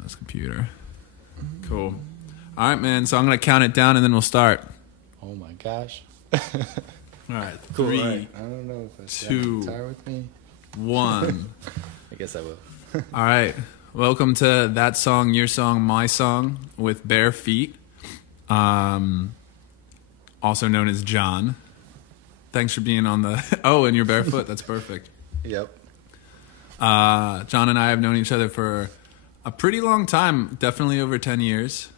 on this computer. Cool. All right, man. So I'm going to count it down and then we'll start. Oh my gosh. All right. Cool. 3, right. I don't know if I 2, guitar with me. 1. I guess I will. All right. Welcome to That Song, Your Song, My Song with Bare Feet, also known as John. Thanks for being on the... Oh, and you're barefoot. That's perfect. Yep. John and I have known each other for a pretty long time, definitely over 10 years.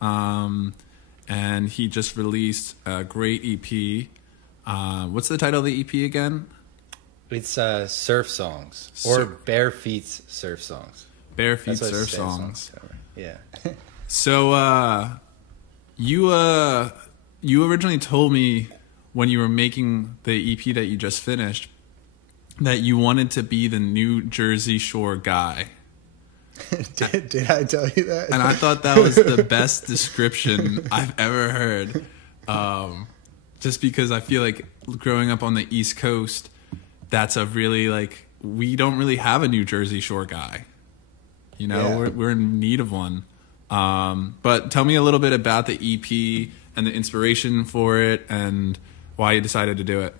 And he just released a great EP. What's the title of the EP again? It's surf songs or Bare Feet's surf songs. Bare Feet surf songs. Yeah. So you originally told me when you were making the EP that you just finished that you wanted to be the New Jersey Shore guy. Did I tell you that? And I thought that was the best description I've ever heard. Just because I feel like growing up on the East Coast, that's a really, like, we don't really have a New Jersey Shore guy. You know, Yeah. we're in need of one. But tell me a little bit about the EP and the inspiration for it and why you decided to do it.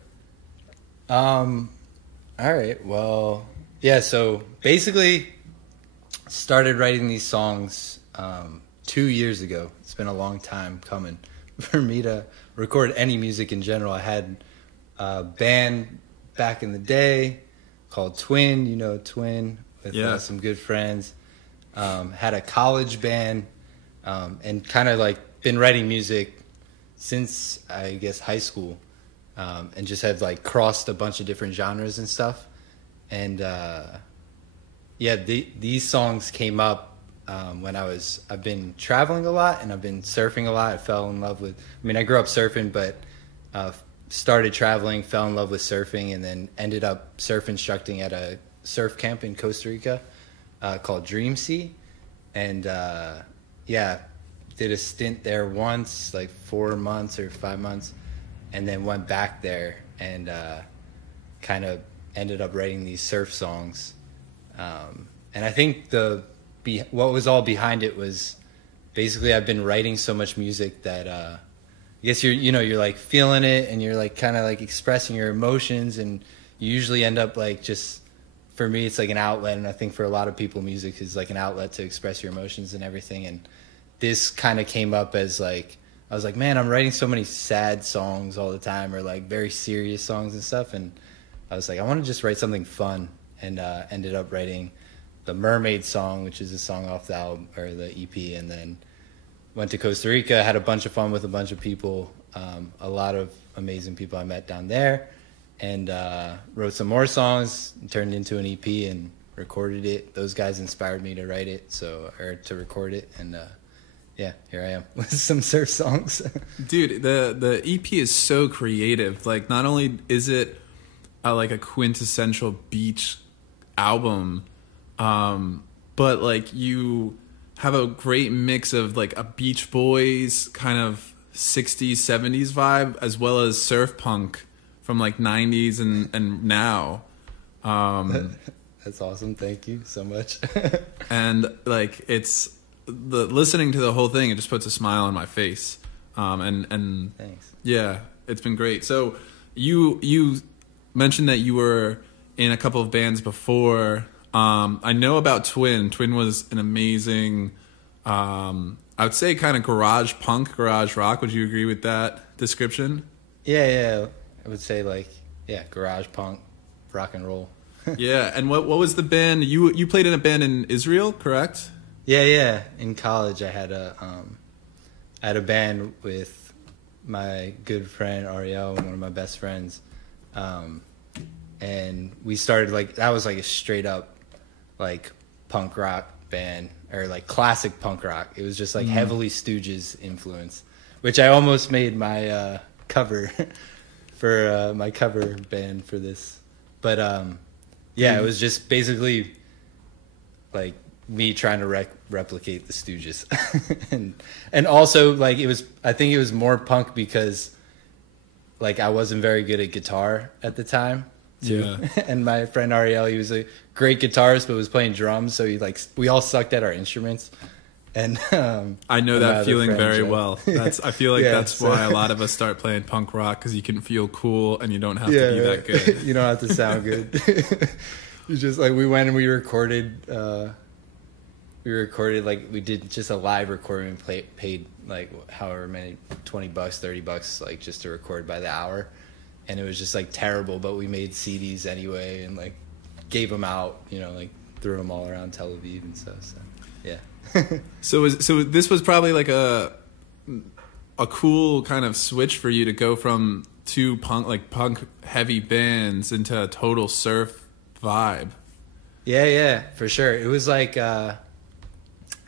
All right. Well, yeah. So basically, started writing these songs 2 years ago. It's been a long time coming for me to record any music in general. I had a band back in the day called Twin. You know, Twin with some good friends. Had a college band and kind of like been writing music since I guess high school. And just have like crossed a bunch of different genres and stuff. And these songs came up when I've been traveling a lot and I've been surfing a lot. I fell in love with, I grew up surfing, but started traveling, fell in love with surfing, and then ended up surf instructing at a surf camp in Costa Rica called Dream Sea. And did a stint there once, like 4 months or 5 months. And then went back there and kind of ended up writing these surf songs. And I think what was all behind it was basically I've been writing so much music that I guess you're like feeling it and you're like kind of like expressing your emotions, and you usually end up like just, for me it's like an outlet, and I think for a lot of people music is like an outlet to express your emotions and everything. And this kind of came up as like, I was like, man, I'm writing so many sad songs all the time, or like very serious songs and stuff. And I was like, I want to just write something fun, and ended up writing the Mermaid song, which is a song off the album or the EP. And then went to Costa Rica, had a bunch of fun with a bunch of people, a lot of amazing people I met down there, and wrote some more songs, turned it into an EP and recorded it. Those guys inspired me to write it, or to record it. And yeah, here I am with some surf songs. Dude, the EP is so creative. Like, not only is it like a quintessential beach album, but like you have a great mix of like a Beach Boys kind of 60s, 70s vibe, as well as surf punk from like 90s and now. That's awesome. Thank you so much. And like listening to the whole thing, it just puts a smile on my face. And thanks. Yeah, it's been great. So you mentioned that you were in a couple of bands before. I know about Twin. Twin was an amazing, I would say kind of garage punk, garage rock. Would you agree with that description? Yeah. I would say like, garage punk, rock and roll. Yeah. And what was the band? You played in a band in Israel, correct? Yeah. In college, I had a band with my good friend Ariel, one of my best friends, and we started like, that was like a straight up like punk rock band, or like classic punk rock. It was just like heavily Stooges influence, which I almost made my cover for my cover band for this. But it was just basically like me trying to replicate the Stooges. and also like I think it was more punk because like I wasn't very good at guitar at the time. too. Yeah. And my friend Ariel, he was a great guitarist, but was playing drums. So we all sucked at our instruments. And I know and my that other feeling friend, very Joe. well. I feel like Yeah, that's so- why a lot of us start playing punk rock, because you can feel cool and you don't have to be that good. You don't have to sound good. You just like, we went and we recorded. Like, we did just a live recording and paid like however many, $20, $30, like just to record by the hour. And it was just like terrible, but we made CDs anyway and like gave them out, like threw them all around Tel Aviv and stuff. So yeah. So this was probably like a cool kind of switch for you to go from two punk heavy bands into a total surf vibe. Yeah, for sure. It was like, I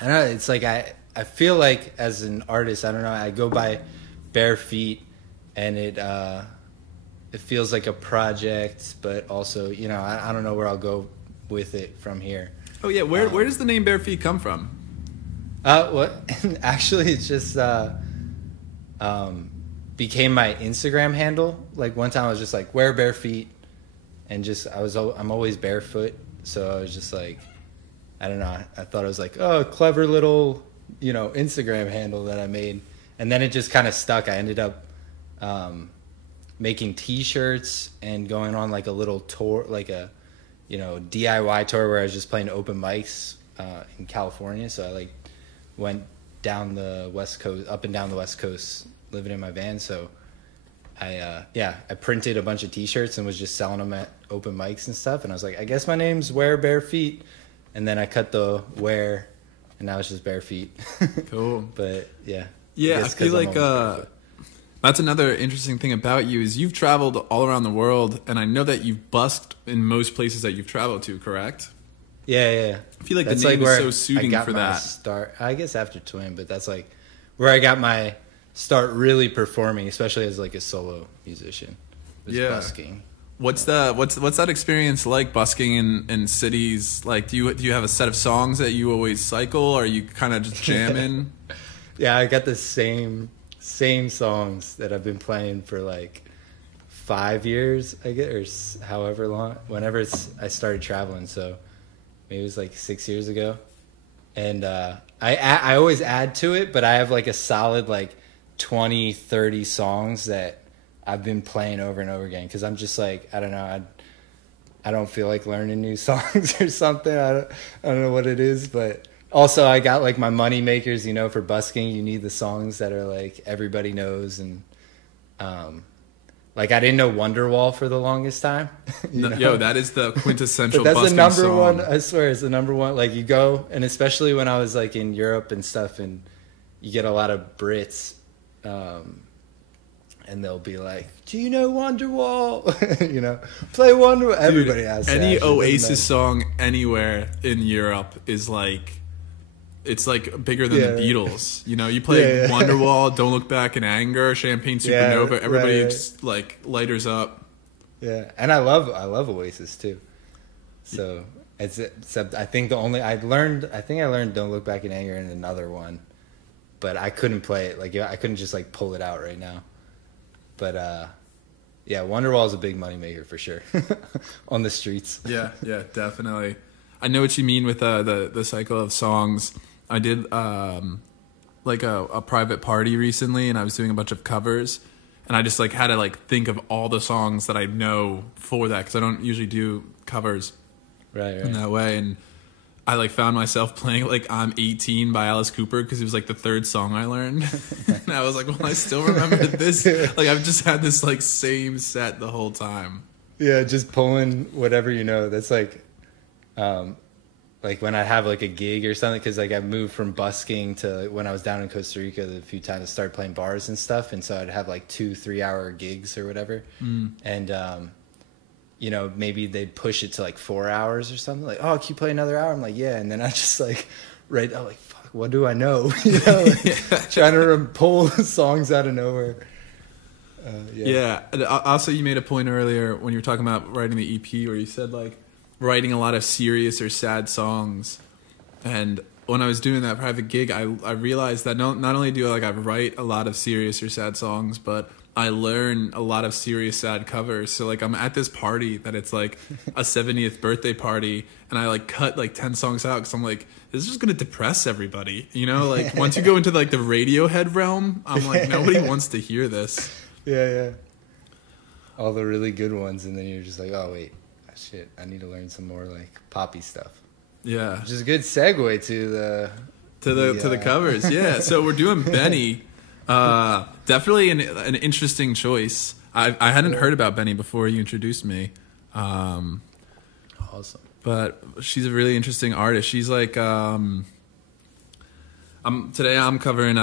don't know, it's like I feel like as an artist, I don't know, I go by Barefeet, and it feels like a project, but also, I don't know where I'll go with it from here. Oh yeah, where does the name Barefeet come from? What? Actually, it's just became my Instagram handle. Like one time I was just like, wear bare feet, and I'm always barefoot, so I was just like, I don't know, I thought it was like, oh, clever little, Instagram handle that I made. And then it just kind of stuck. I ended up making t-shirts and going on like a little tour, like a, DIY tour where I was just playing open mics in California. So I like went down the West Coast, up and down the West Coast, living in my van. So I printed a bunch of t-shirts and was just selling them at open mics and stuff. And I was like, I guess my name's Wear Bare Feet. And then I cut the wear, and now it's just bare feet. Cool. But yeah. Yeah, I feel like that's another interesting thing about you is you've traveled all around the world, and I know that you've busked in most places that you've traveled to, correct? Yeah. I feel like that's the name like is where so suiting I got for my that. Start, I guess after Twin, but that's like where I got my start really performing, especially as like a solo musician. Was busking. What's that experience like, busking in cities? Like, do you have a set of songs that you always cycle, or are you kind of just jamming? Yeah, I got the same songs that I've been playing for like 5 years, I guess, or however long. Whenever I started traveling, so maybe it was like 6 years ago, and I always add to it, but I have like a solid like 20, 30 songs that I've been playing over and over again, because I'm just like, I don't know, I don't feel like learning new songs or something. I don't know what it is, but also I got like my money makers, for busking. You need the songs that are like everybody knows, and like I didn't know Wonderwall for the longest time. Yo, that is the quintessential. But that's busking the number song. one. I swear, it's the number one. Like you go, and especially when I was like in Europe and stuff, and you get a lot of Brits. And they'll be like, "Do you know Wonderwall?" Play Wonderwall. Everybody asks. Any Oasis song anywhere in Europe is like, it's like bigger than the Beatles. You play Wonderwall, Don't Look Back in Anger, Champagne Supernova. Everybody just like lighters up. Yeah, and I love Oasis too. So except I think I think I learned Don't Look Back in Anger in another one, but I couldn't play it. Like I couldn't just like pull it out right now. But yeah, Wonderwall is a big moneymaker for sure on the streets. Yeah, definitely. I know what you mean with the cycle of songs. I did like a private party recently, and I was doing a bunch of covers, and I just like had to like think of all the songs that I know for that, because I don't usually do covers right in that way. And I like found myself playing like I'm 18 by Alice Cooper, because it was like the third song I learned. And I was like, well, I still remember this. Like I've just had this like same set the whole time. Yeah, just pulling whatever That's like when I have like a gig or something, because like I moved from busking to when I was down in Costa Rica a few times, I started playing bars and stuff, and so I'd have like 2-3 hour gigs or whatever, and maybe they'd push it to like 4 hours or something. Like, oh, can you play another hour? I'm like, yeah. And then I just like, I'm like, fuck, what do I know? Trying to pull songs out of nowhere. Yeah. Also, you made a point earlier when you were talking about writing the EP, where you said like writing a lot of serious or sad songs. And when I was doing that private gig, I realized that not only do I write a lot of serious or sad songs, but I learn a lot of serious sad covers. So like I'm at this party that it's like a 70th birthday party, and I like cut like 10 songs out because I'm like, this is just gonna depress everybody, you know? Like once you go into like the Radiohead realm, I'm like, nobody wants to hear this. Yeah. All the really good ones, and then you're just like, oh wait, shit, I need to learn some more like poppy stuff. Yeah, which is a good segue to the covers. Yeah, so we're doing Benee. Definitely an interesting choice. I hadn't heard about Benee before you introduced me. Awesome. But she's a really interesting artist. She's like, today I'm covering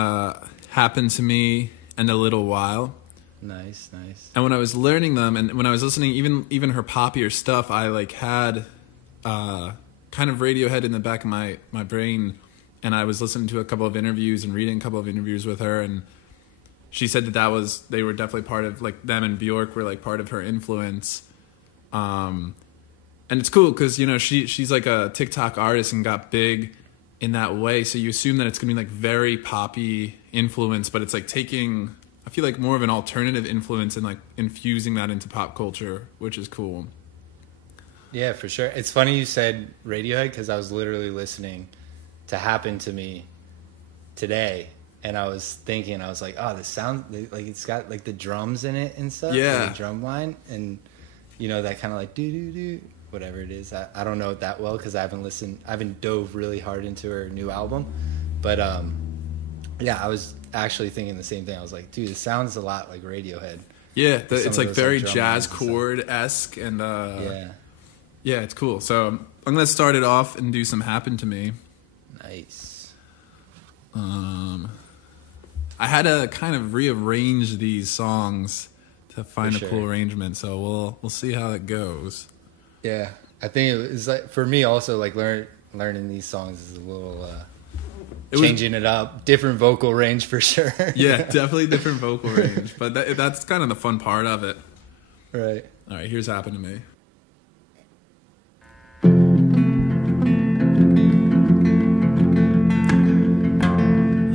"Happen to Me" and "A Little While." Nice. And when I was learning them, and when I was listening, even her poppier stuff, I like had kind of Radiohead in the back of my brain, and I was listening to a couple of interviews and reading a couple of interviews with her, and she said that they were definitely part of, like, them and Bjork were like part of her influence. And it's cool because, you know, she's like a TikTok artist and got big in that way, so you assume that it's gonna be like very poppy influence, but it's like taking, I feel like, more of an alternative influence and like infusing that into pop culture, which is cool. Yeah, for sure. It's funny you said Radiohead because I was literally listening to "Happen to Me" today, and I was thinking, I was like, oh, this sounds like it's got like the drums in it and stuff. Yeah. Like the drum line, and you know, that kind of like do whatever it is. I don't know it that well because I haven't dove really hard into her new album, but yeah, I was actually thinking the same thing. I was like, dude, it sounds a lot like Radiohead. Yeah, it's like very jazz chord-esque, and yeah, it's cool. So I'm gonna start it off and do some "Happen to Me." Nice. I had to kind of rearrange these songs to find a cool arrangement, so we'll see how it goes. Yeah, I think it was like, for me also, like learning these songs is a little changing it up, different vocal range for sure. Yeah, definitely different vocal range, but that's kind of the fun part of it. Right. All right, here's "Happen to Me."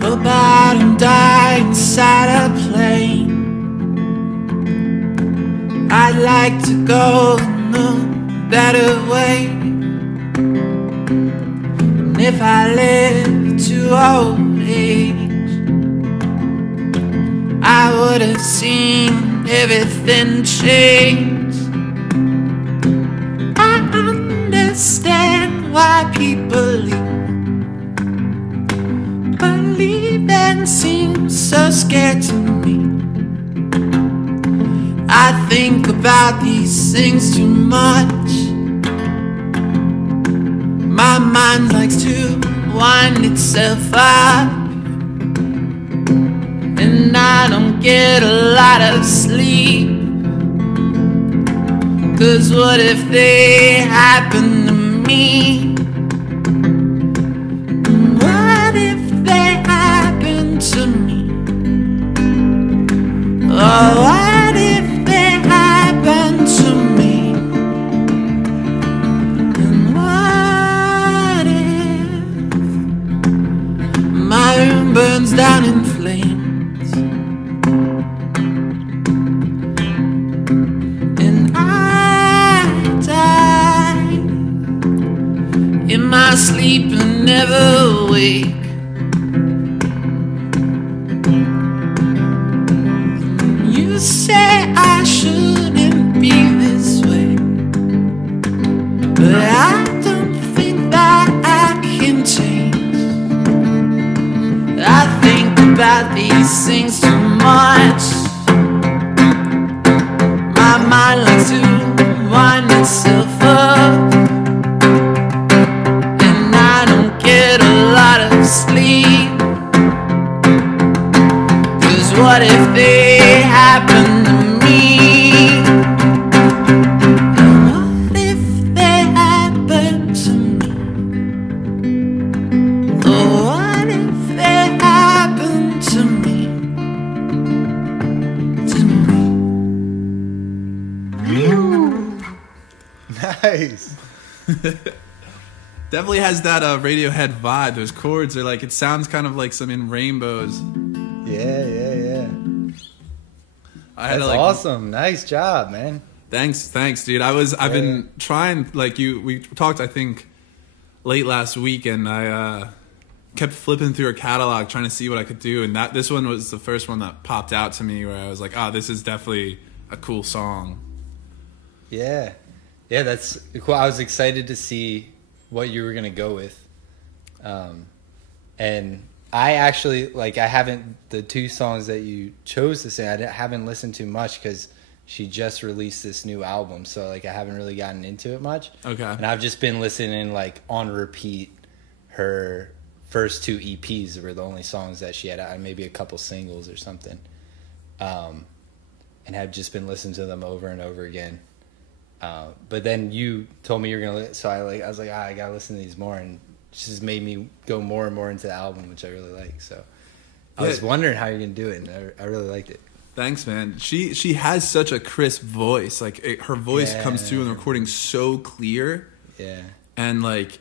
About and die inside a plane. I'd like to go the better way. And if I live to old age, I would have seen everything change. I understand why people leave. Believing seems so scared to me. I think about these things too much. My mind likes to wind itself up, and I don't get a lot of sleep. 'Cause what if they happen to me? What if they happen to me? Oh, what if they happen to me? And what if my room burns down in flames, and I die in my sleep and never wake? You say I shouldn't be this way, but I don't think that I can change. I think about these things too much. My mind likes to wind itself up, and I don't get a lot of sleep. 'Cause what if they happen to me? And what if they happen to me? Oh, what if they happen to me? To me. Nice. Definitely has that Radiohead vibe. Those chords are like, it sounds kind of like some In Rainbows. Yeah. I had That's to, like, awesome. Nice job, man. Thanks, dude. I've been trying, like, we talked, I think, late last week, and I kept flipping through a catalog trying to see what I could do, and this one was the first one that popped out to me where I was like, this is definitely a cool song. Yeah, that's cool. I was excited to see what you were gonna go with, and I actually the two songs that you chose to sing. I haven't listened to much because she just released this new album, so like I haven't really gotten into it much. Okay. And I've just been listening like on repeat. Her first two EPs were the only songs that she had out, maybe a couple singles or something, and have just been listening to them over and over again. But then you told me you're gonna, so I was like, I gotta listen to these more, and it just made me go more and more into the album, which I really like. So I was wondering how you're gonna do it, and I really liked it. Thanks, man. She has such a crisp voice. Like her voice comes through in the recording so clear. Yeah. And like,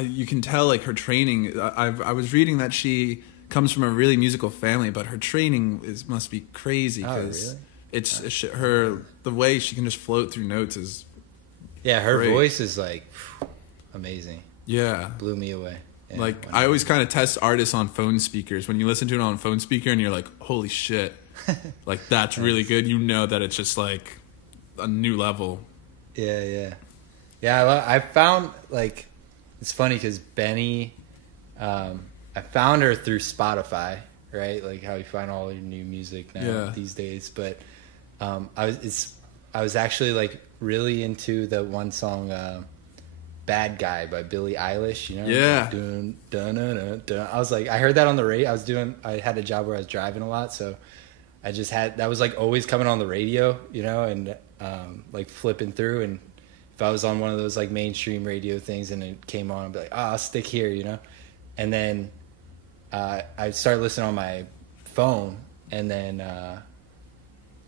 you can tell like her training. I was reading that she comes from a really musical family, but her training must be crazy because really? it's the way she can just float through notes is. Yeah, her great. voice is like amazing. Yeah, blew me away. Yeah, like I always kind of test artists on phone speakers. When you listen to it on a phone speaker and you're like, holy shit, like that's really good. You know that it's just like a new level. Yeah. I found like it's funny because Benee, I found her through Spotify, right? Like how you find all your new music now these days. But I was actually like really into the one song. Bad Guy by Billie Eilish, you know? Yeah. Dun, dun, dun, dun, dun. I was like, I heard that on the radio. I had a job where I was driving a lot, so I just that was like always coming on the radio, you know, and like flipping through, and if I was on one of those like mainstream radio things and it came on, I'd be like, I'll stick here, you know? And then I started listening on my phone, and then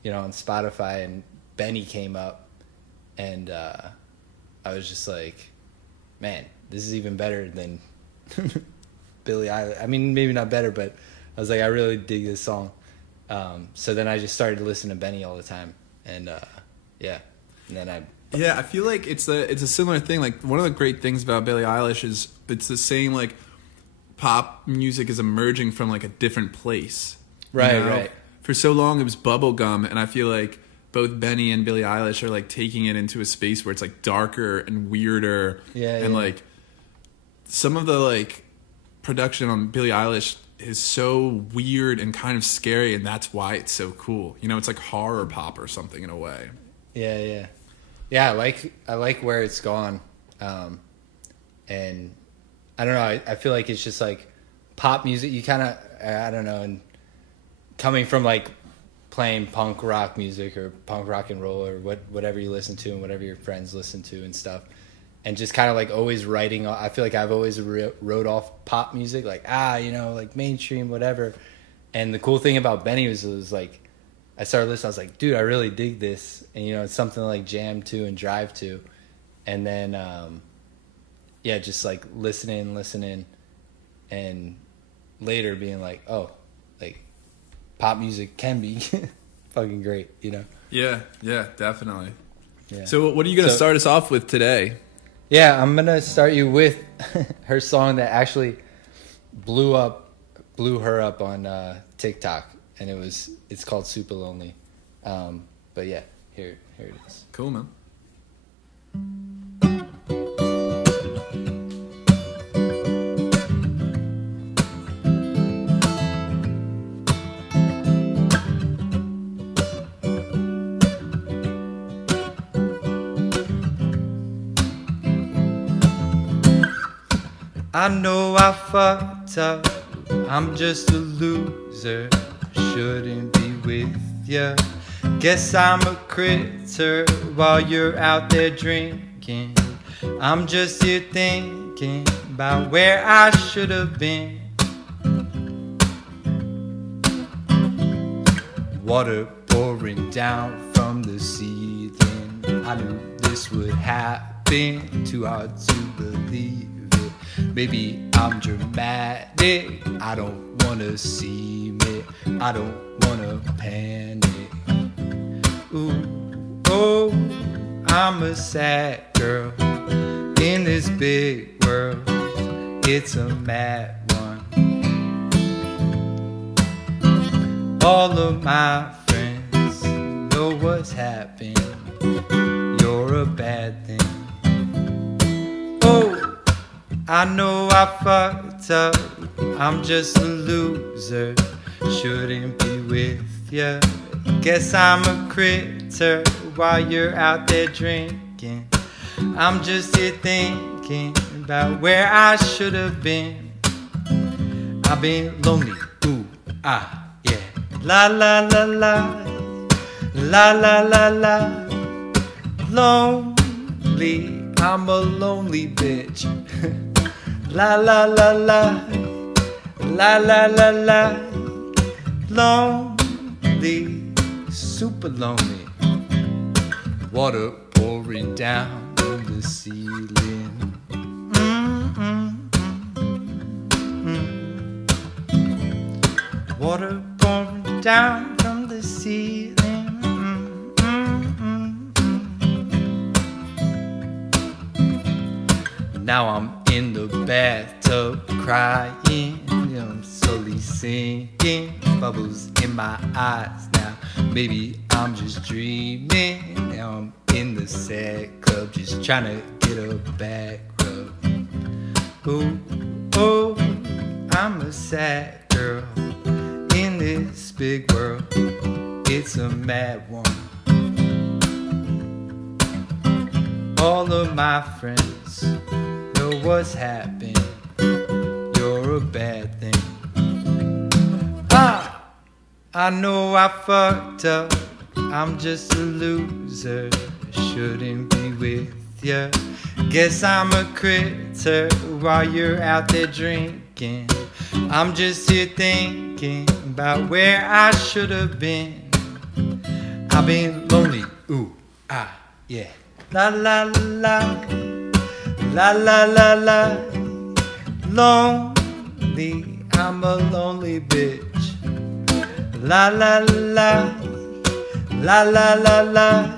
you know, on Spotify, and Benee came up, and I was just like, man, this is even better than Billie Eilish. I mean, maybe not better, but I was like, I really dig this song. So then I just started listening to Benee all the time, and and then I feel like it's a similar thing. Like one of the great things about Billie Eilish is it's the same, like pop music is emerging from like a different place. Right, you know? right. For so long it was bubblegum, and I feel like both Benee and Billie Eilish are like taking it into a space where it's like darker and weirder. And like some of the like production on Billie Eilish is so weird and kind of scary, and that's why it's so cool. You know, it's like horror pop or something in a way. Yeah. I like where it's gone, and I don't know. I feel like it's just like pop music. You kind of, I don't know, and coming from like playing punk rock music or punk rock and roll or whatever you listen to and whatever your friends listen to and stuff, and just kind of like always writing. I feel like I've always wrote off pop music like you know, like mainstream whatever. And the cool thing about Benee was like I started listening. I was like, dude, I really dig this, and you know, it's something to like jam to and drive to, and then just like listening, and later being like, oh, like pop music can be fucking great, you know? Yeah, definitely. Yeah. So what are you going to start us off with today? Yeah, I'm going to start you with her song that actually blew her up on TikTok, and it's called Super Lonely. But yeah, here it is. Cool, man. I know I fucked up, I'm just a loser, shouldn't be with ya. Guess I'm a critter while you're out there drinking. I'm just here thinking about where I should have been. Water pouring down from the ceiling. I knew this would happen, too hard to believe it. Maybe I'm dramatic. I don't wanna see me. I don't wanna panic. Ooh, oh, I'm a sad girl in this big world. It's a mad one. All of my friends know what's happened. You're a bad thing. Oh, I know I fucked up. I'm just a loser. Shouldn't be with ya. Guess I'm a critter while you're out there drinking. I'm just here thinking about where I should have been. I've been lonely, ooh, ah, yeah. La la la la, la la la la. Lonely, I'm a lonely bitch. La la la la, la la la la. Lonely, super lonely. Water pouring down from the ceiling. Water pouring down from the ceiling. Now I'm in the bathtub crying. I'm slowly sinking. Bubbles in my eyes now. Maybe I'm just dreaming. Now I'm in the sad club, just trying to get a back rub. Oh, oh, I'm a sad girl in this big world. It's a mad one. All of my friends know what's happened. You're a bad thing. Ah, I know I fucked up. I'm just a loser. Shouldn't be with ya. Guess I'm a critter while you're out there drinking. I'm just here thinking about where I should have been. I've been lonely, ooh, ah, yeah. La la la, la la la la. Lonely, I'm a lonely bitch. La la la, la la la la.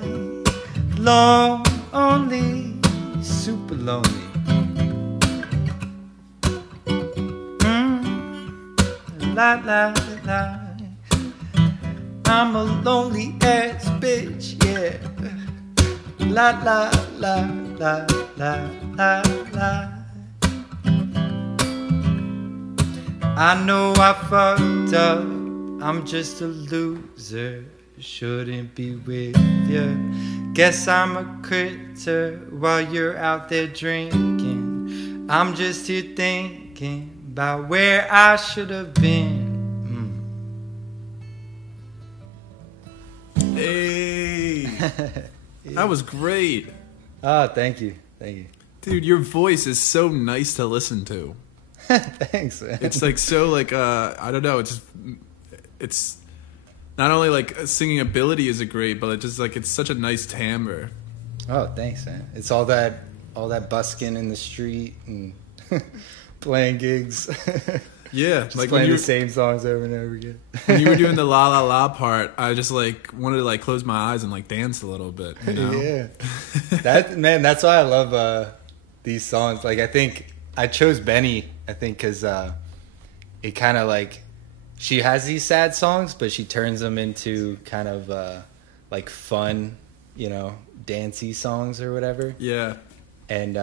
Lonely, super lonely. La la la. I'm a lonely ass bitch, yeah. La la la la la la la. I know I fucked up. I'm just a loser. Shouldn't be with ya. Guess I'm a critter while you're out there drinking. I'm just here thinking about where I should have been. Hey, that was great. Oh, thank you. Thank you. Dude, your voice is so nice to listen to. Thanks, man. It's like so like I don't know, it's not only like singing ability is great, but it's just like it's such a nice timbre. Oh, thanks, man. It's all that busking in the street and playing gigs. Yeah, just like playing the same songs over and over again. When you were doing the la la la part, I just like wanted to like close my eyes and like dance a little bit, you know? Yeah. That's why I love these songs. Like I think I chose Benee, I think cuz it kind of like she has these sad songs, but she turns them into kind of like fun, you know, dancey songs or whatever. Yeah. And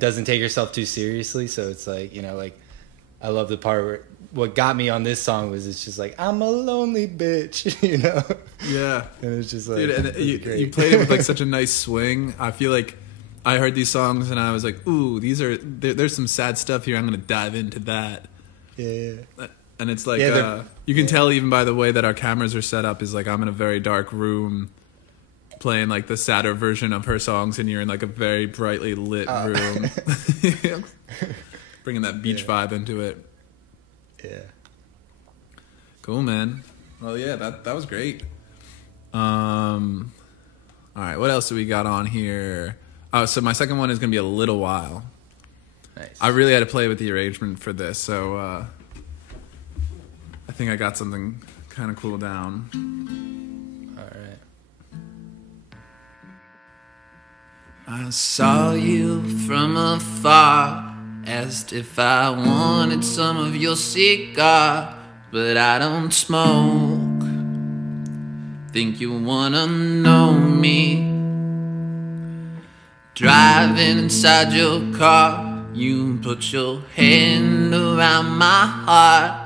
doesn't take herself too seriously, so it's like, you know, like I love the part where what got me on this song was it's just like I'm a lonely bitch, you know. Yeah. And it's just like, dude, and you played it with like such a nice swing. I feel like I heard these songs and I was like, ooh, there's some sad stuff here. I'm gonna dive into that. Yeah. And it's like you can yeah. tell even by the way that our cameras are set up is like I'm in a very dark room playing like the sadder version of her songs and you're in like a very brightly lit room. Bringing that beach vibe into it. Yeah. Cool, man. Well, yeah, that was great. All right, what else do we got on here? Oh, so my second one is going to be a little while. Nice. I really had to play with the arrangement for this, so I think I got something kind of cool down. All right. I saw you from afar, asked if I wanted some of your cigar, but I don't smoke. Think you wanna know me? Driving inside your car, you put your hand around my heart,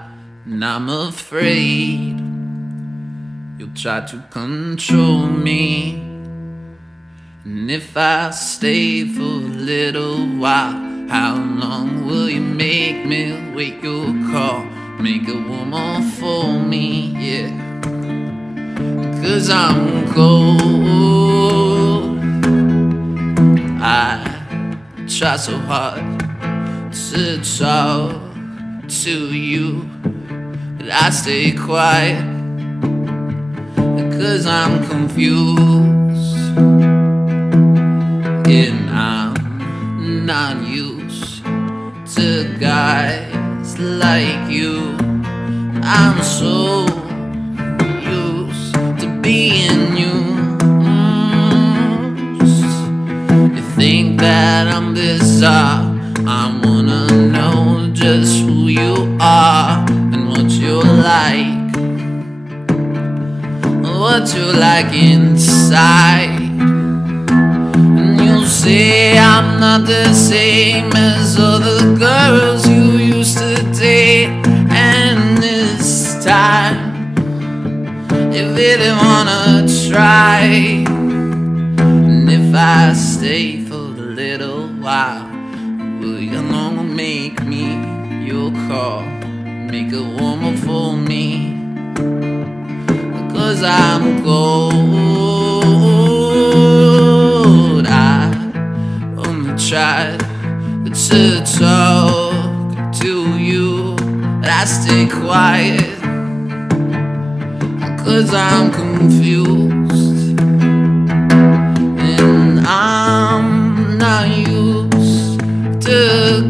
and I'm afraid you'll try to control me. And if I stay for a little while, how long will you make me wait your call? Make it warm up for me, yeah. 'Cause I'm cold. I try so hard to talk to you, but I stay quiet 'cause I'm confused. And I'm not used to guys like you. I'm so used to being used. You think that I'm bizarre? I wanna know just who you are and what you're like, what you're like inside. And you'll say I'm not the same as other girls you used to date. And this time you really wanna try. And if I stay for a little while, will you no longer make me your call? Make it warmer for me, 'cause I'm cold. I only tried to talk to you, but I stay quiet 'cause I'm confused. And I'm not used to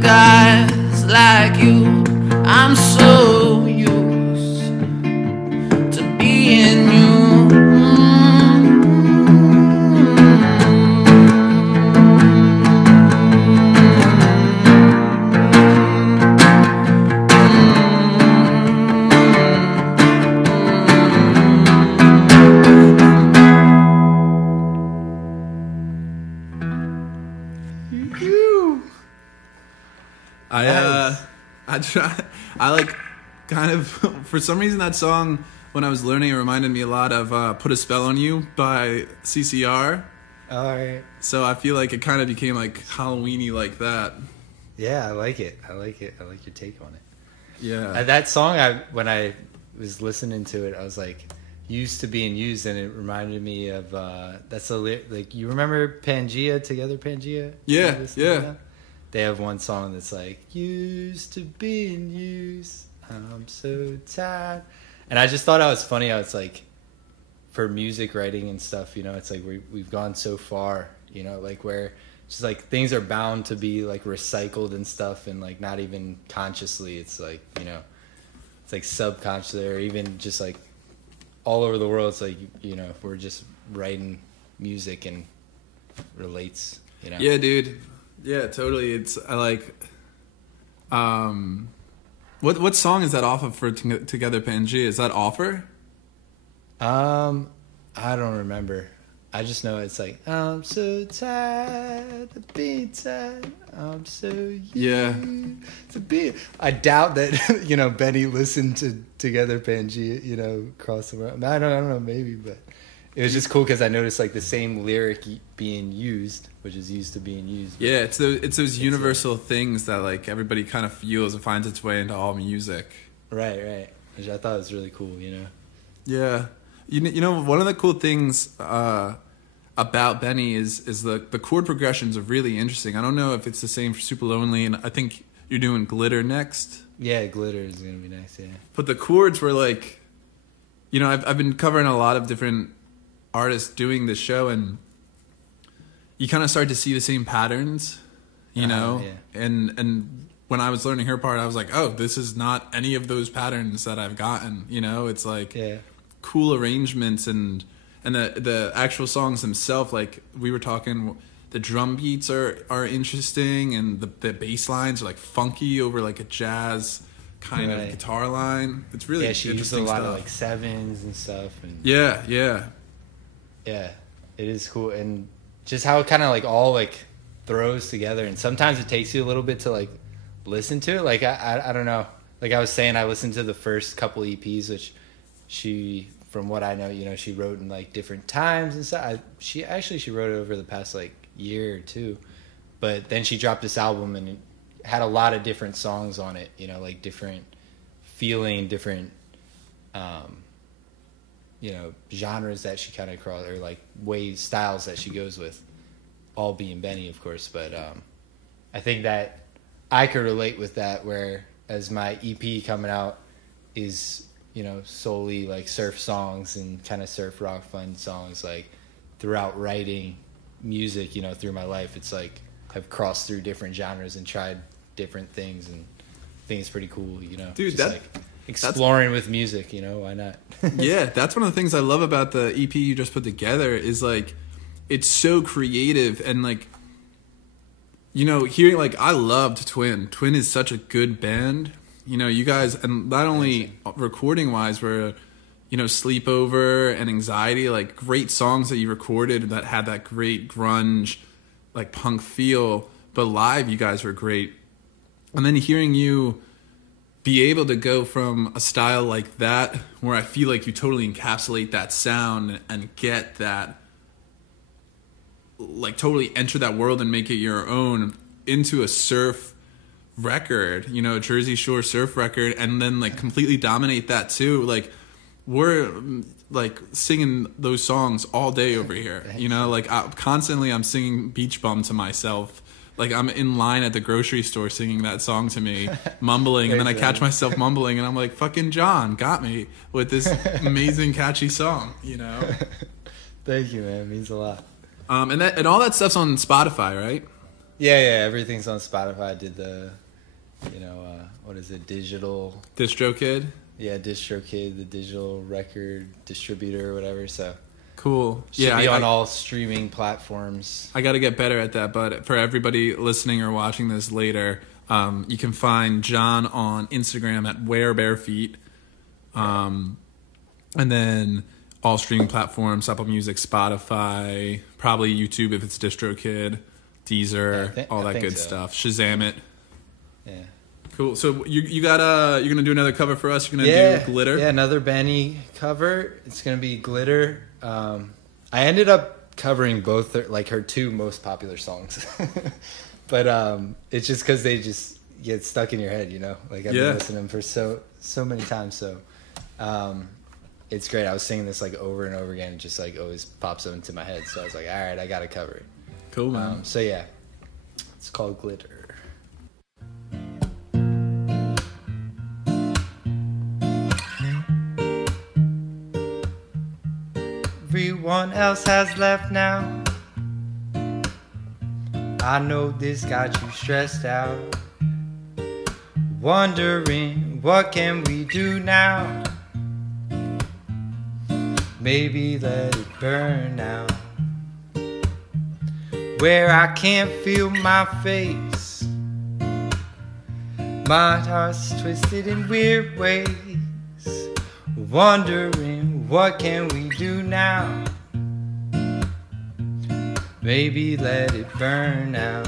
guys like you. I'm so used to being you. I like kind of for some reason that song when I was learning it reminded me a lot of "Put a Spell on You" by CCR. All right. So I feel like it kind of became like Halloweeny like that. Yeah, I like it. I like it. I like your take on it. Yeah. That song, when I was listening to it, I was like, used to being used, and it reminded me of that's like, you remember Pangea, Together Pangea? Yeah, yeah. They have one song that's like, used to being used, I'm so tired. And I just thought that was funny how it's like, for music writing and stuff, you know, it's like we've gone so far, you know, like where just like things are bound to be like recycled and stuff, and like not even consciously, it's like, you know, it's like subconsciously, or even just like all over the world, it's like, you know, we're just writing music and relates, you know. Yeah, dude. Yeah, totally. It's I like what song is that off of for Together Pangea? Is that Offer? I don't remember. I just know it's like, I'm so tired of being tired. I'm so used to be. I doubt that, you know, Benee listened to Together Pangea, you know, across the world. I don't know, maybe, but it was just cool because I noticed like the same lyric being used, which is used to being used. Yeah, it's those universal things that like everybody kind of feels and finds its way into all music. Right. Which I thought was really cool, you know. Yeah. You know, one of the cool things about Benee is the chord progressions are really interesting. I don't know if it's the same for Super Lonely, and I think you're doing Glitter next. Yeah, Glitter is going to be next, yeah. But the chords were like, you know, I've been covering a lot of different artists doing this show, and you kind of start to see the same patterns you know? Yeah. And when I was learning her part, I was like, oh, this is not any of those patterns that I've gotten, you know? It's like cool arrangements and the actual songs themselves, like we were talking, the drum beats are interesting, and the bass lines are like funky over like a jazz kind of guitar line. It's really she used a lot of like sevens and stuff. And yeah, it is cool, and just how it kind of like all like throws together. And sometimes it takes you a little bit to like listen to it. Like I don't know. Like I was saying, I listened to the first couple EPs, which she, from what I know, you know, she wrote in like different times and stuff. She wrote it over the past like year or two, but then she dropped this album and it had a lot of different songs on it, you know, like different feeling, different you know, genres that she kind of cross, or like ways, styles that she goes with, all being Benee, of course. But I think that I could relate with that, where as my EP coming out is, you know, solely like surf songs and kind of surf rock fun songs. Like throughout writing music, you know, through my life, it's like I've crossed through different genres and tried different things, and I think it's pretty cool, you know. Dude, just like exploring with music, you know, why not? Yeah, that's one of the things I love about the EP you just put together, is like it's so creative, and like, you know, hearing, like, I loved Twin is such a good band, you know. You guys, and not only recording wise, were, you know, Sleepover and Anxiety, like great songs that you recorded that had that great grunge like punk feel, but live you guys were great. And then hearing you be able to go from a style like that, where I feel like you totally encapsulate that sound and get that, like totally enter that world and make it your own, into a surf record, you know, a Jersey Shore surf record, and then like completely dominate that too. Like we're like singing those songs all day over here, you know, like constantly I'm singing Beach Bum to myself. Like I'm in line at the grocery store singing that song to me, mumbling, and then I catch myself mumbling, and I'm like, fucking John got me with this amazing catchy song, you know? Thank you, man. It means a lot. And all that stuff's on Spotify, right? Yeah, everything's on Spotify. I did the, you know, what is it, digital... DistroKid? Yeah, DistroKid, the digital record distributor or whatever, so... Cool. Should be on all streaming platforms. I got to get better at that, but for everybody listening or watching this later, you can find John on Instagram at WearBareFeet, and then all streaming platforms: Apple Music, Spotify, probably YouTube if it's DistroKid, Deezer, all that good stuff. Shazam it. Yeah. Cool. So you're gonna do another cover for us. You're gonna do Glitter. Yeah, another Benee cover. It's gonna be Glitter. I ended up covering both her two most popular songs, but it's just because they just get stuck in your head, you know. Like I've been listening to them for so many times, so it's great. I was singing this like over and over again. It just like always pops up into my head. So I was like, all right, I gotta cover it. Cool, man. So yeah, it's called Glitter. Everyone else has left now. I know this got you stressed out, wondering what can we do now. Maybe let it burn now, where I can't feel my face. My heart's twisted in weird ways, wondering what can we do now. Maybe let it burn now.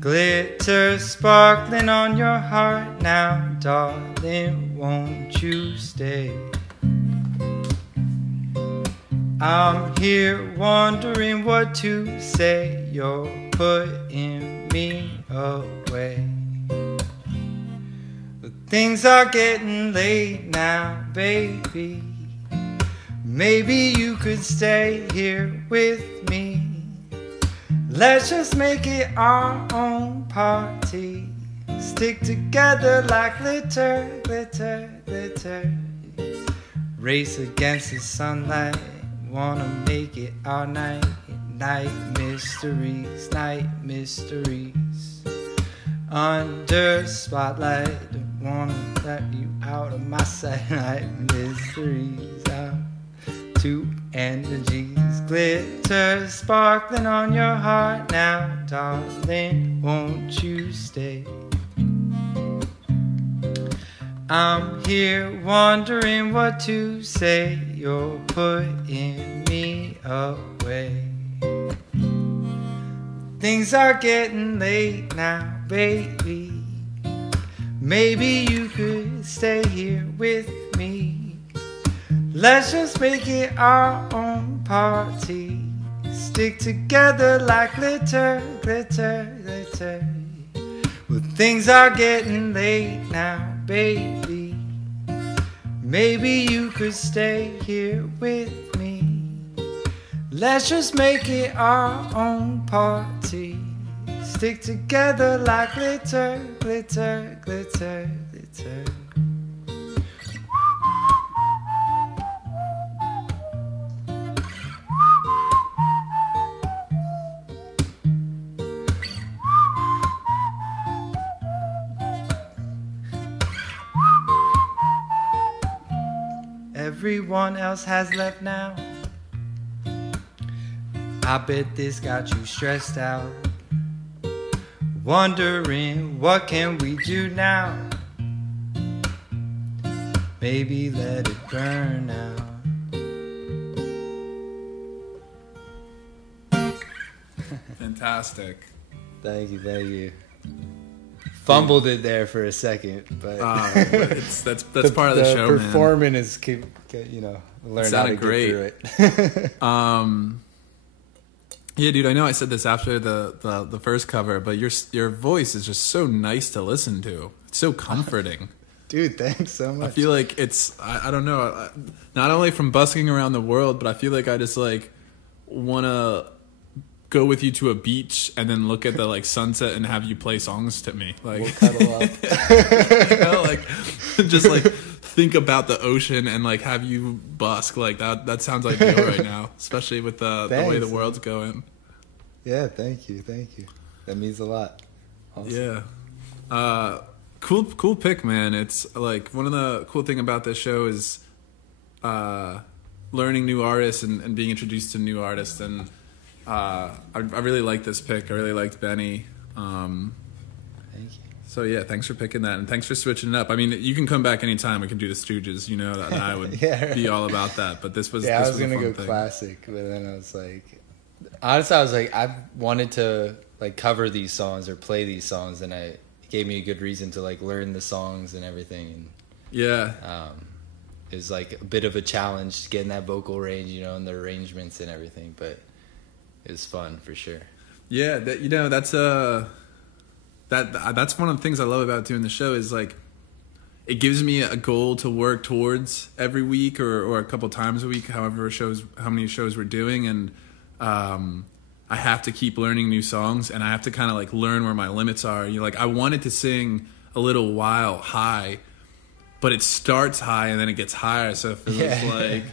Glitter sparkling on your heart now, darling, won't you stay? I'm here wondering what to say. You're putting me away. But things are getting late now, baby. Maybe you could stay here with me. Let's just make it our own party. Stick together like glitter, glitter, glitter. Race against the sunlight. Wanna make it our night. night mysteries, night mysteries. Under spotlight, don't wanna let you out of my sight. Night mysteries, out to energies, glitter sparkling on your heart now, darling. Won't you stay? I'm here wondering what to say. You're putting me away. Things are getting late now, baby. Maybe you could stay here with me. Let's just make it our own party. Stick together like glitter, glitter, glitter. Well, things are getting late now, baby. Maybe you could stay here with me. Let's just make it our own party. Stick together like glitter, glitter, glitter, glitter. Everyone else has left now. I bet this got you stressed out. Wondering what can we do now? Maybe let it burn out. Fantastic. Thank you, thank you. Fumbled it there for a second, but that's part of the show, man. Performance is, learn how to great. get through it. Yeah, dude, I know I said this after the first cover, but your voice is just so nice to listen to. It's so comforting. Dude, thanks so much. I feel like it's, I don't know, not only from busking around the world, but I feel like I just like want to go with you to a beach and then look at the like sunset and have you play songs to me. Like, we'll cuddle up. Like just like think about the ocean and like have you busk. Like that sounds ideal right now, especially with the way the world's going. Yeah, thank you. That means a lot. Awesome. Yeah. Cool pick, man. It's like one of the cool thing about this show is learning new artists and being introduced to new artists, and I really like this pick. I really liked Benee. Thank you. So yeah, thanks for picking that, and thanks for switching it up. I mean, you can come back anytime. We can do the Stooges. You know that I would be all about that. But this was I was gonna go classic, but then I was like, honestly, I wanted to like cover these songs or play these songs, and it gave me a good reason to like learn the songs and everything. And yeah, it was like a bit of a challenge getting that vocal range, and the arrangements and everything, but it was fun for sure. Yeah, that's one of the things I love about doing the show is like it gives me a goal to work towards every week or a couple times a week, how many shows we're doing, and I have to keep learning new songs, and I have to kind of like learn where my limits are. Like I wanted to sing a little while high, but it starts high and then it gets higher, so it feels like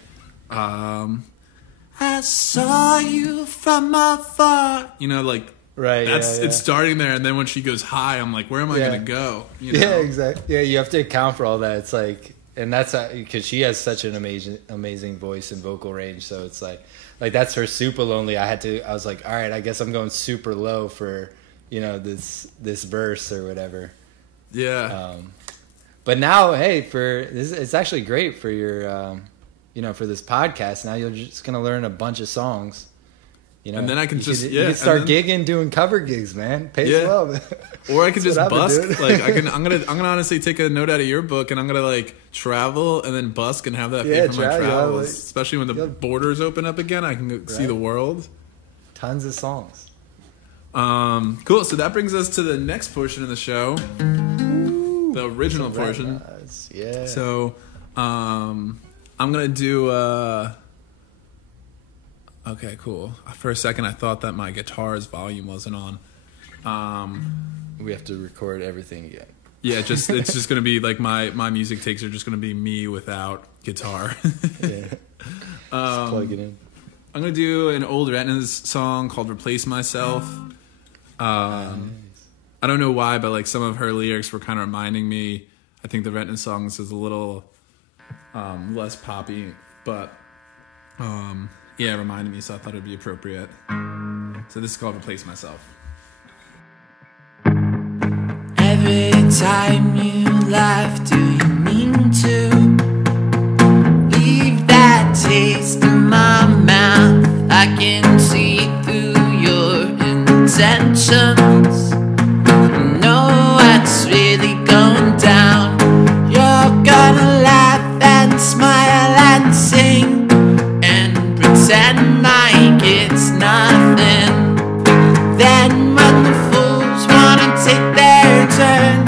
I saw you from afar. Like right. It's starting there, and then when she goes high, I'm like, where am I gonna go? Yeah, exactly. Yeah, you have to account for all that. It's like, and that's because she has such an amazing voice and vocal range. So it's like that's her super lonely. I was like, all right, I guess I'm going super low for this verse or whatever. Yeah. But now, hey, it's actually great for your for this podcast. Now you're just gonna learn a bunch of songs. And then I can you can start gigging, doing cover gigs, man. Pays well, man. Or I can just busk. Like I'm gonna honestly take a note out of your book, and I'm gonna like travel and then busk and have that pay for my travels. Especially when the borders open up again, I can go see the world. Tons of songs. Cool. So that brings us to the next portion of the show, the original portion. Yeah. So, I'm gonna do. Okay, cool. For a second, I thought that my guitar's volume wasn't on. We have to record everything again. Yeah, it's just gonna be like my music takes are just gonna be me without guitar. Yeah. Just plug it in. I'm gonna do an old Retinas song called "Replace Myself." I don't know why, but like some of her lyrics were kind of reminding me. I think the Retinas songs is a little less poppy, but yeah, it reminded me, so I thought it'd be appropriate. So this is called "Replace Myself." Every time you laugh, do you mean to leave that taste in my mouth? I can see through your intentions. Know what's really going down. You're gonna laugh and smile and sing and pretend like it's nothing. Then when the fools wanna take their turn,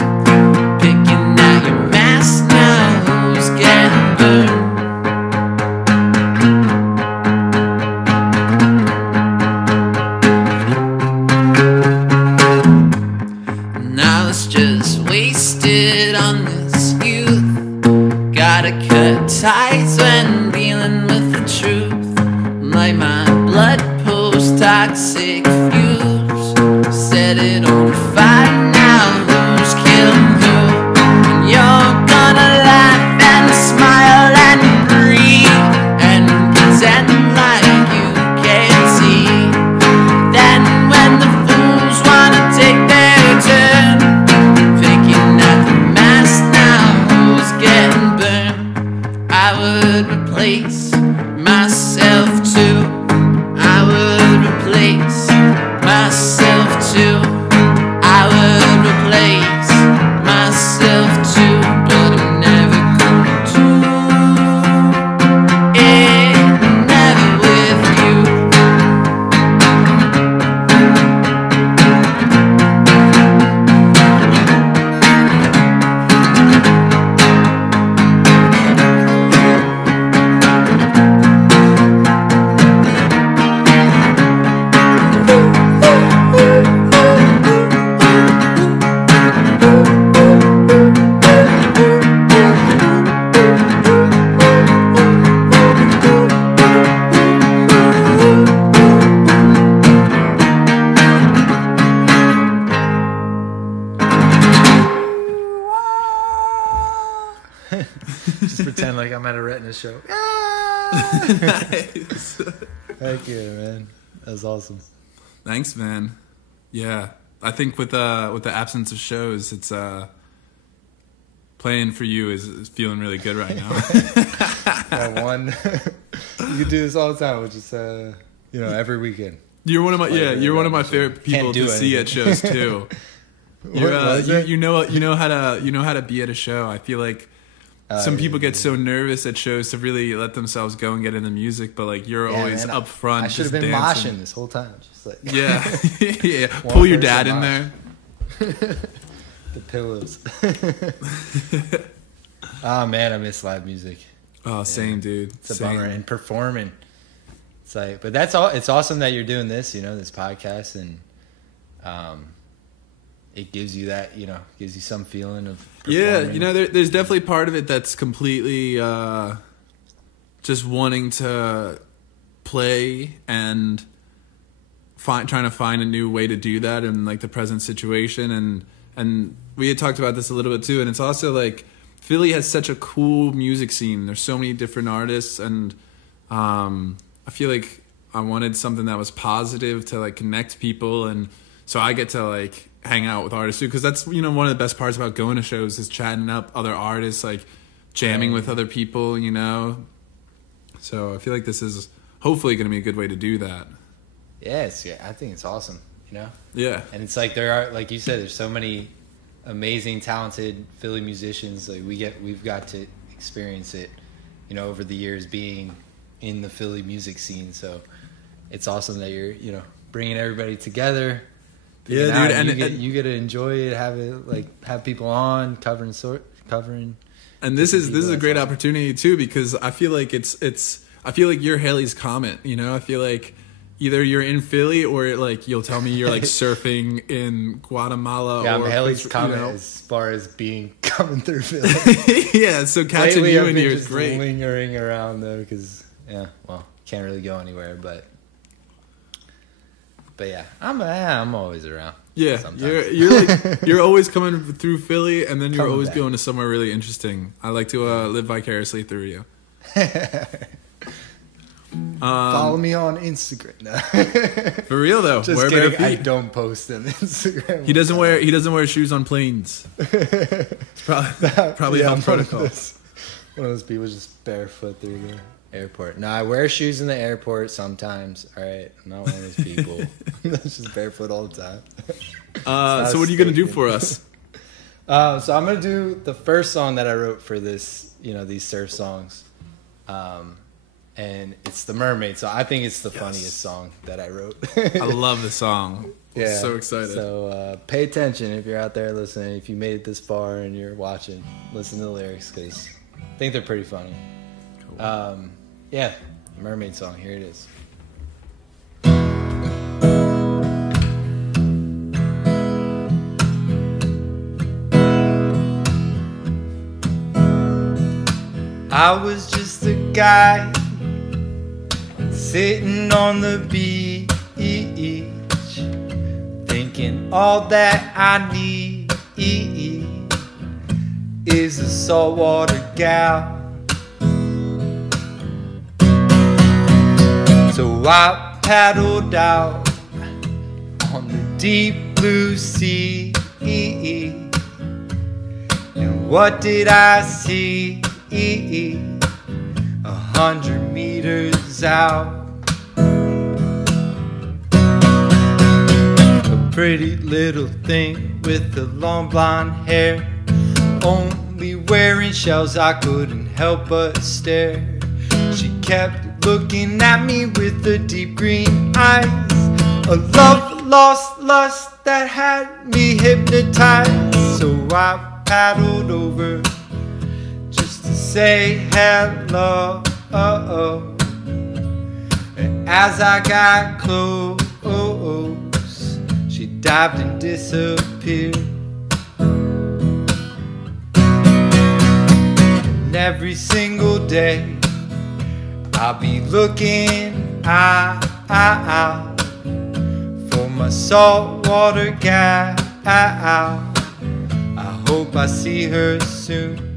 picking out your mask, now who's getting burned? Now it's just wasted on this youth. Gotta cut ties when dealing with the truth. Like my blood post toxic fuse, set it on fire. Now who's killing who? And you're gonna laugh and smile and breathe and pretend like you can't see. Then when the fools wanna take their turn, picking at the mask, now who's getting burned? I would replace myself too. I would replace myself too. I would replace myself too, but I'm never going to. Never with you. Just pretend like I'm at a Retina show. Nice. Thank you, man. That was awesome. Thanks, man. Yeah, I think with the absence of shows, it's playing for you is feeling really good right now. One, you could do this all the time, which is every weekend. You're one of my Like, you're one of my favorite people Can't do to see at shows too. You know how to be at a show. I feel like some people get so nervous at shows to really let themselves go and get into music, but like you're always man, up front. I should have been moshing this whole time, just like yeah. Pull your dad in there. The pillows. Oh man, I miss live music. Oh, same, dude. It's a Same. bummer. And performing. It's like, but that's all. It's awesome that you're doing this, this podcast, and it gives you that, gives you some feeling of performing. Yeah, there's definitely part of it that's completely just wanting to play and trying to find a new way to do that in like the present situation, and we had talked about this a little bit too, and it's also like Philly has such a cool music scene. There's so many different artists, and I feel like I wanted something that was positive to like connect people, and so I get to like hang out with artists too, because that's one of the best parts about going to shows is chatting up other artists, like jamming with other people, So I feel like this is hopefully going to be a good way to do that. Yeah, I think it's awesome. Yeah, and it's like there are, like you said, there's so many amazing, talented Philly musicians. Like we've got to experience it, over the years being in the Philly music scene. So it's awesome that you're, bringing everybody together. Yeah, dude, and you get to enjoy it, have people on covering. And this is a great opportunity too, because I feel like I feel like you're Haley's Comet. I feel like either you're in Philly or like you'll tell me you're like surfing in Guatemala. Yeah, or I'm Haley's Comet as far as coming through Philly. Yeah, so catching Lately, you I've in been here is just great. lingering around though, because can't really go anywhere. But yeah, I'm always around. Yeah, sometimes. you're always coming through Philly, and then you're Coming always back. going to somewhere really interesting. I like to live vicariously through you. Follow me on Instagram. No. For real though, Just wear kidding. bare I feet. don't post on Instagram. He doesn't wear shoes on planes. It's probably Yeah, health I'm protocol. One of those people just barefoot through the airport. No, I wear shoes in the airport sometimes. All right, I'm not one of those people that's just barefoot all the time. So what are you gonna do for us? So I'm gonna do the first song that I wrote for this, these surf songs, and it's "The Mermaid." So I think it's the funniest song that I wrote. I love the song. I'm Yeah, so excited. So pay attention if you're out there listening. If you made it this far and you're watching, listen to the lyrics because I think they're pretty funny. Cool. Yeah, Mermaid song. Here it is. I was just a guy sitting on the beach, thinking all that I need is a saltwater gal. So I paddled out on the deep blue sea, and what did I see? 100 meters out, a pretty little thing with the long blonde hair, only wearing shells. I couldn't help but stare. She kept looking at me with the deep green eyes, a love lost lust that had me hypnotized. So I paddled over just to say hello. And as I got close, she dived and disappeared. And every single day I'll be looking out for my saltwater gal. I hope I see her soon.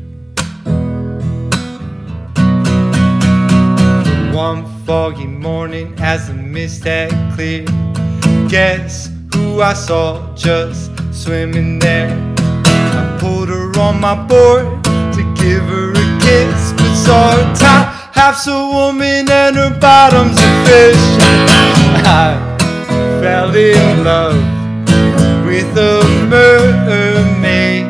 One foggy morning as the mist had cleared, guess who I saw just swimming there? I pulled her on my board to give her a kiss, but saw her top half's a woman and her bottom's a fish. I fell in love with a mermaid.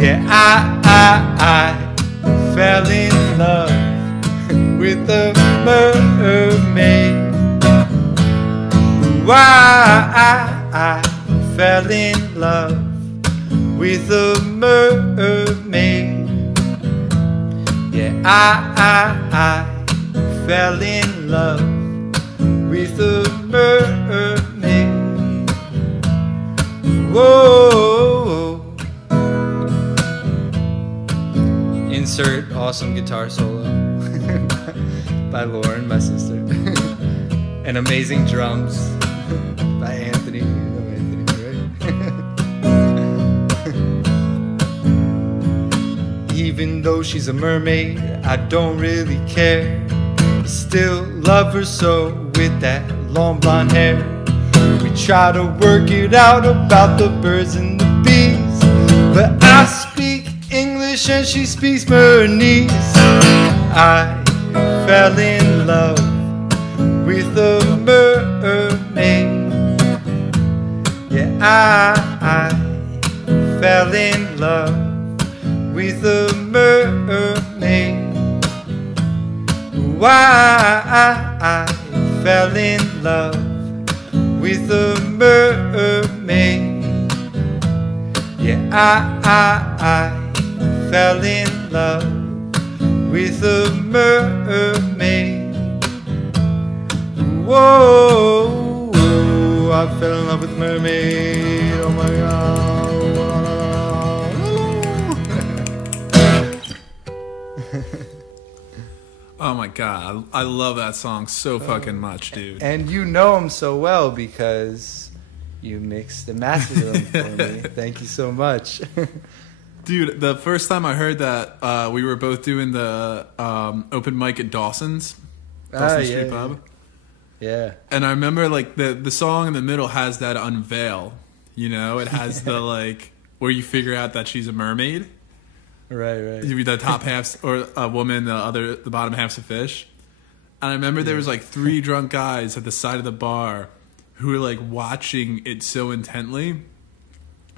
Yeah, I fell in love with a mermaid. Why I fell in love with a mermaid. Yeah, I fell in love with a mermaid. Whoa. Insert awesome guitar solo by Lauren, my sister. And amazing drums by Anthony. You know Anthony, right? Even though she's a mermaid, I don't really care. Still love her so with that long blonde hair. We try to work it out about the birds and the bees, but I speak English and she speaks Bernese. I fell in love with a mermaid. Yeah, I fell in love with a mermaid. Why I fell in love with a mermaid. Yeah, I fell in love with a mermaid. Whoa, I fell in love with a mermaid. Oh my God. Oh my god, I love that song so fucking much, dude. And you know them so well because you mixed and mastered them for me. Thank you so much. Dude, the first time I heard that, we were both doing the open mic at Dawson's Street Pub. Yeah. And I remember like the song in the middle has that unveil, you know? It has the like where you figure out that she's a mermaid. Right. The top half's or a woman, the bottom half's a fish. And I remember there was like 3 drunk guys at the side of the bar who were like watching it so intently.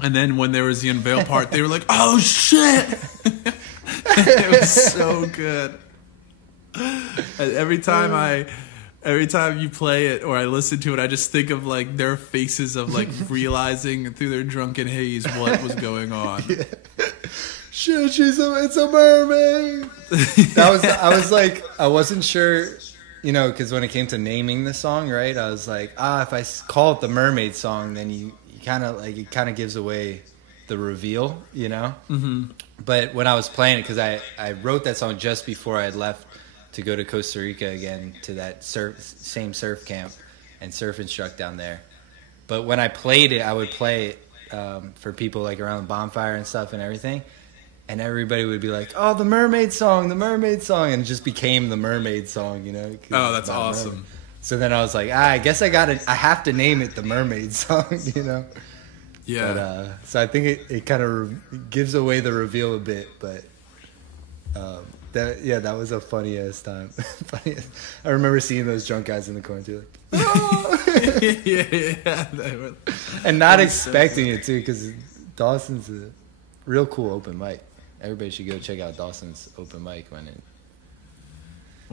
And then when there was the unveil part, they were like, "Oh shit!" It was so good. And every time you play it or I listen to it, I just think of like their faces of like realizing through their drunken haze what was going on. Yeah. Shit, it's a mermaid. I was like, I wasn't sure, you know, because when it came to naming the song, right, I was like, if I call it the mermaid song, then you kind of like, it kind of gives away the reveal, you know? Mm-hmm. But when I was playing it, because I wrote that song just before I had left to go to Costa Rica again to that same surf camp and surf instruct down there. But when I played it, I would play it for people like around the bonfire and stuff and everything. And everybody would be like, "Oh, the mermaid song," and it just became the mermaid song, you know? Oh, that's awesome. So then I was like, I guess I have to name it the mermaid song, you know? Yeah. But, so I think it kind of gives away the reveal a bit, but that was a funny ass time. I remember seeing those drunk guys in the corner too, like, "Oh!" yeah. And not expecting it too, because Dawson's a real cool open mic. Everybody should go check out Dawson's open mic when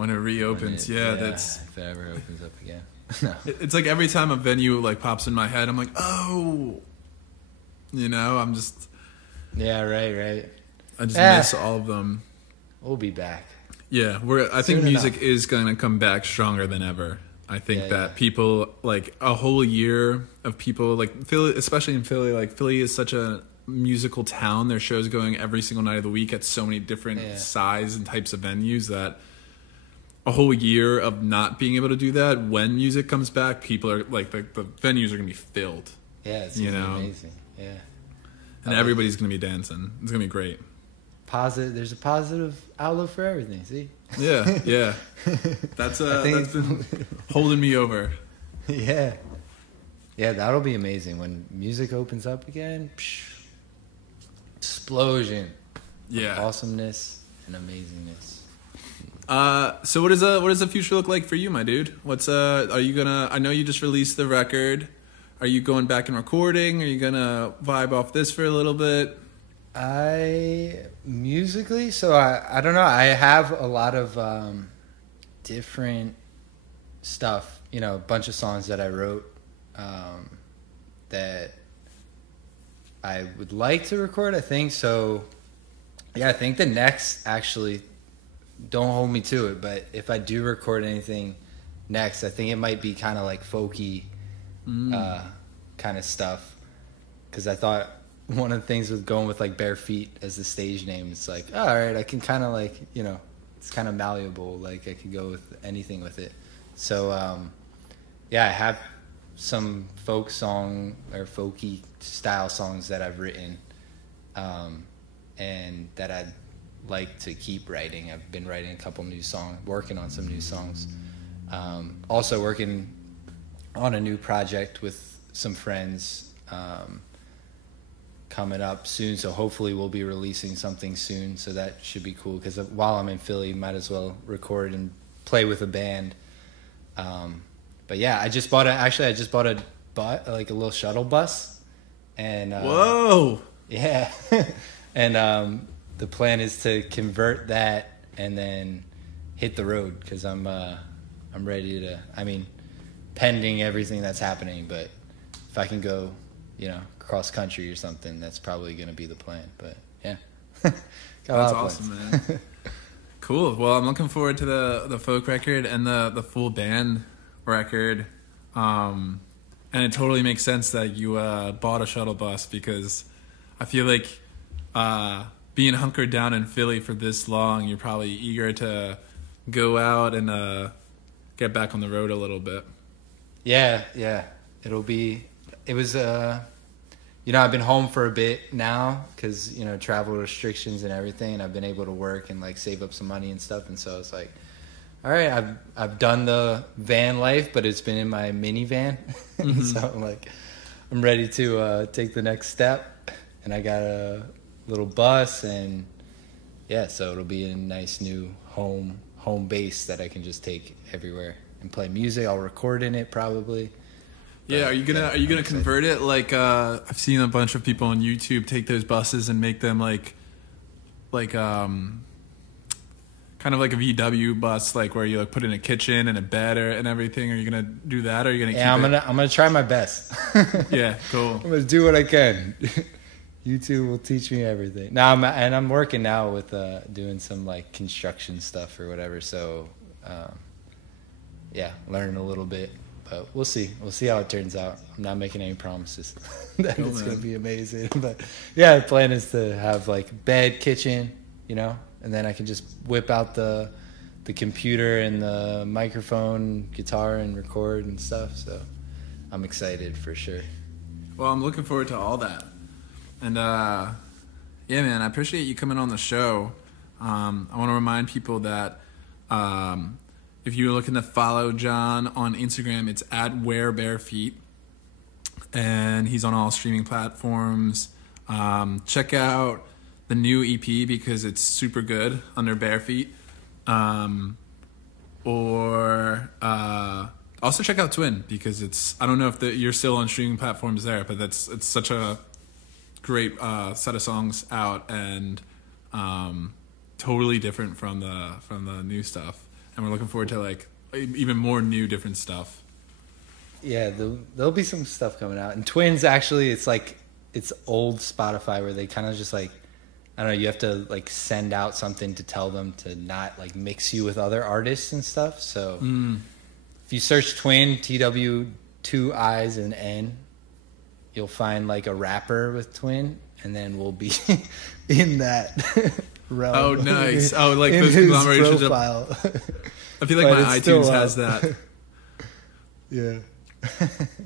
it reopens. That's if it ever opens up again. No. It's like every time a venue like pops in my head, I'm like, oh, you know, I'm just right. I just miss all of them. We'll be back. Yeah, I think music is going to come back stronger than ever. I think that people, like a whole year of people, like Philly, especially in Philly, like Philly is such a musical town. There's shows going every single night of the week at so many different size and types of venues that a whole year of not being able to do that, when music comes back, people are like, the venues are going to be filled. Yeah, it's going to be amazing. Yeah. And everybody's going to be dancing. It's going to be great. There's a positive outlook for everything, see? Yeah. That's been holding me over. Yeah, that'll be amazing when music opens up again. Explosion. Yeah. Awesomeness and amazingness. So what does the future look like for you, my dude? Are you gonna, I know you just released the record. Are you going back and recording? Are you gonna vibe off this for a little bit? Musically, so I don't know. I have a lot of different stuff, you know, a bunch of songs that I wrote that I would like to record, I think. So, yeah, I think the next, actually, don't hold me to it, but if I do record anything next, I think it might be kind of like folky kind of stuff. Because I thought one of the things with going with like Barefeet as the stage name, it's like, all right, I can kind of like, you know, it's kind of malleable. Like I could go with anything with it. So, yeah, I have some folk song or folky style songs that I've written and that I'd like to keep writing. I've been writing a couple new songs, working on some new songs. Also working on a new project with some friends coming up soon, so hopefully we'll be releasing something soon, so that should be cool, because while I'm in Philly, might as well record and play with a band. But yeah, I just bought a little shuttle bus, and whoa, yeah. And the plan is to convert that and then hit the road, because I'm ready to, I mean, pending everything that's happening, but if I can go, you know, cross country or something, that's probably going to be the plan. But yeah. That's awesome, man. Cool. Well, I'm looking forward to the folk record and the full band record. And it totally makes sense that you bought a shuttle bus, because I feel like being hunkered down in Philly for this long, you're probably eager to go out and get back on the road a little bit. Yeah. It was, I've been home for a bit now because, travel restrictions and everything, and I've been able to work and like save up some money and stuff. And so it's like, all right, I've done the van life, but it's been in my minivan. Mm-hmm. So I'm ready to take the next step, and I got a little bus, and so it'll be a nice new home base that I can just take everywhere and play music. I'll record in it probably. Yeah, are you gonna convert it? Like I've seen a bunch of people on YouTube take those buses and make them like kind of like a VW bus, like where you like put in a kitchen and a bed and everything. Are you gonna do that, or are you gonna? Yeah, I'm gonna try my best. Yeah, cool. I'm gonna do what I can. YouTube will teach me everything. Now I'm working now with doing some like construction stuff or whatever. So learning a little bit, but we'll see. We'll see how it turns out. I'm not making any promises that Cool, it's man. gonna be amazing, but yeah, the plan is to have like bed, kitchen, and then I can just whip out the computer and the microphone, guitar, and record and stuff. So I'm excited for sure. Well, I'm looking forward to all that. And yeah, man, I appreciate you coming on the show. I want to remind people that if you're looking to follow John on Instagram, it's @WearBareFeet, and he's on all streaming platforms. Check out the new EP because it's super good under Barefeet. Or also check out Twin because I don't know if you're still on streaming platforms there, but it's such a great set of songs out, and totally different from the new stuff, and we're looking forward to like even more new different stuff. Yeah, there'll be some stuff coming out. And Twins, actually, it's like it's old Spotify where they kind of just like, I don't know, you have to like send out something to tell them to not like mix you with other artists and stuff. So if you search Twin, TW, 2 I's and N, you'll find like a rapper with Twin, and then we'll be in that realm. Oh, nice. Oh, like in those his conglomerations. profile. I feel like But my it's still iTunes up. has that. Yeah.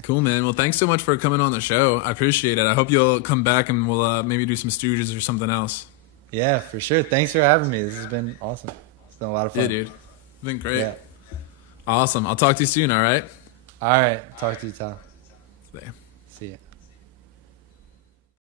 Cool, man. Well, thanks so much for coming on the show. I appreciate it. I hope you'll come back and we'll maybe do some Stooges or something else. Yeah, for sure. Thanks for having me. This has been awesome. It's been a lot of fun. Yeah, dude. It's been great. Yeah. Awesome. I'll talk to you soon, all right? All right. Talk to you, Tom. See ya.